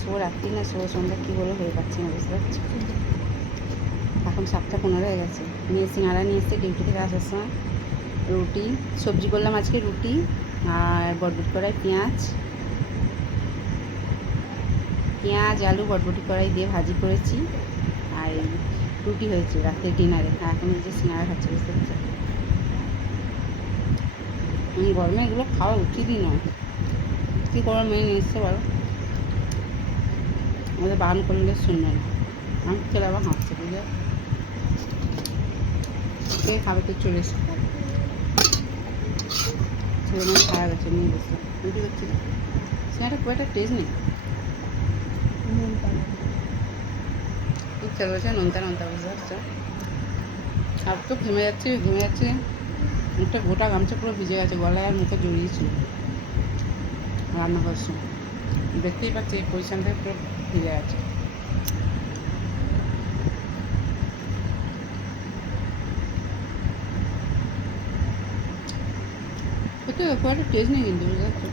Show রাত্রি না show সন্ধ্যা কী বলে হয়ে পাচ্ছি না, বুঝতে পারছি। এখন 7:15 হয়ে গেছে। সিঙ্গারা নিয়ে এসছে ডিউটি থেকে আসার সময়। রুটি সবজি করলাম আজকে, রুটি আর বটবটি কড়াই পেঁয়াজ আলু বটবটি কড়াই দিয়ে ভাজি করেছি। আর রুটি হয়েছে রাতের ডিনারে। আর এখন এই যে সিঙ্গারা খাচ্ছি, বুঝতে পারছি। গরমে এগুলো খাওয়া উচিতই নয়। কী করে মেয়ে নিয়ে এসছে বলো, আমাদের বারণ করলে শুনবে না। আমি খেলে আবার হাসছে, বুঝলে। কে খাবে তো চলে এসে ছেলে মেয়ে খাওয়া গেছে, নিয়ে বসলাম রুটি করছি। সিঙ্গারা খুব একটা টেস্ট নেই, ইচ্ছা করেছে নোনতা নোনতা, বুঝতে পারছো। আর তো ঘেমে যাচ্ছে। মুখটা গোটা গামছা পুরো ভিজে গেছে, গলায় আর মুখে জড়িয়েছিল রান্না করার সময়। দেখতেই পাচ্ছি এই পজিশন থেকে পুরো ভিজে গেছে। তো খুব একটা টেস্ট নেই কিন্তু, বুঝতে পারছো।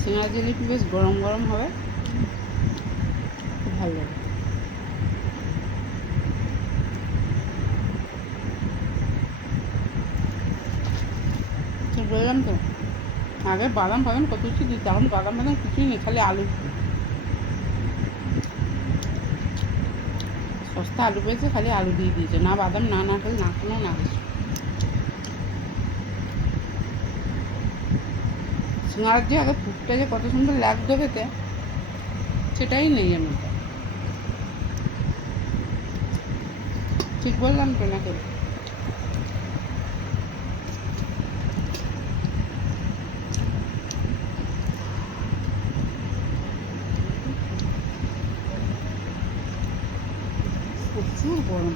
সিঙ্গারা জিলিপি বেশ গরম গরম হবে, খুব ভালো লাগে। বললাম তো আগে বাদাম কত কিছু দিত, এখন বাদাম কিছুই নেই, খালি আলু। সস্তা আলু পেয়েছে, খালি আলু দিয়ে দিয়েছে, না বাদাম না নারকেল না কোনো না কিছু। সিঙ্গারার যে আগে ফুটটা যে কত সুন্দর লাগতো খেতে, সেটাই নেই আমি। ঠিক বললাম তো নাকি?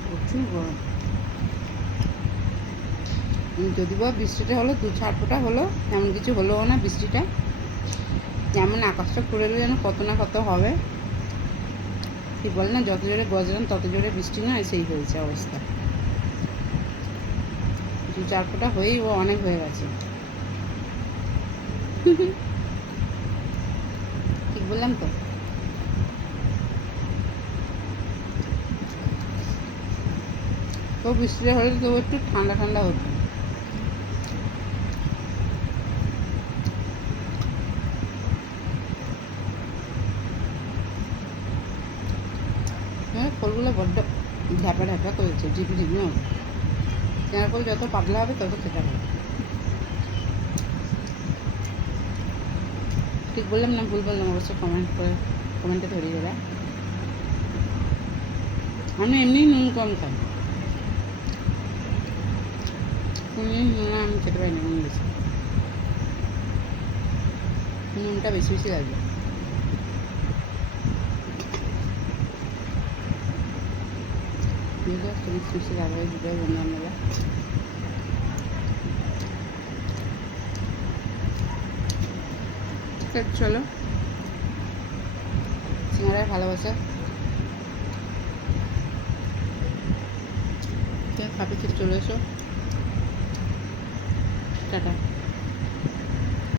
প্রচুর গরম। যদি বা বৃষ্টিটা হলো, 2-4 ফোঁটা হলো, এমন কিছু হলোও না বৃষ্টিটা। যেমন আকাশটা করে এলো যেন কত না কত হবে। ঠিক বলে না, যত জোরে গজরান তত জোরে বৃষ্টি নয়, সেই হয়েছে অবস্থা। 2-4 ফোঁটা হয়েই ও অনেক হয়ে গেছে। ঠিক বললাম তো। তো বৃষ্টিটা হলে তো একটু ঠান্ডা ঠান্ডা হতো। ফলগুলো বড্ড ঢ্যাপা করেছে, ঝিপি মতো। চেনার ফল যত পাতলা হবে তত খেতে হবে। ঠিক বললাম না ভুল বললাম, অবশ্যই কমেন্টে ধরিয়ে দেবে। আমি এমনিই নুন কম খাই, নুন আমি খেতে পারি না, নুন বেশি, নুনটা বেশি লাগবে। বেশি লাগবে দুটোই বন্ধু বান্ধবরা। চলো, সিঙ্গারার ভালোবাসা খাবে, চলে এসো, টাটা।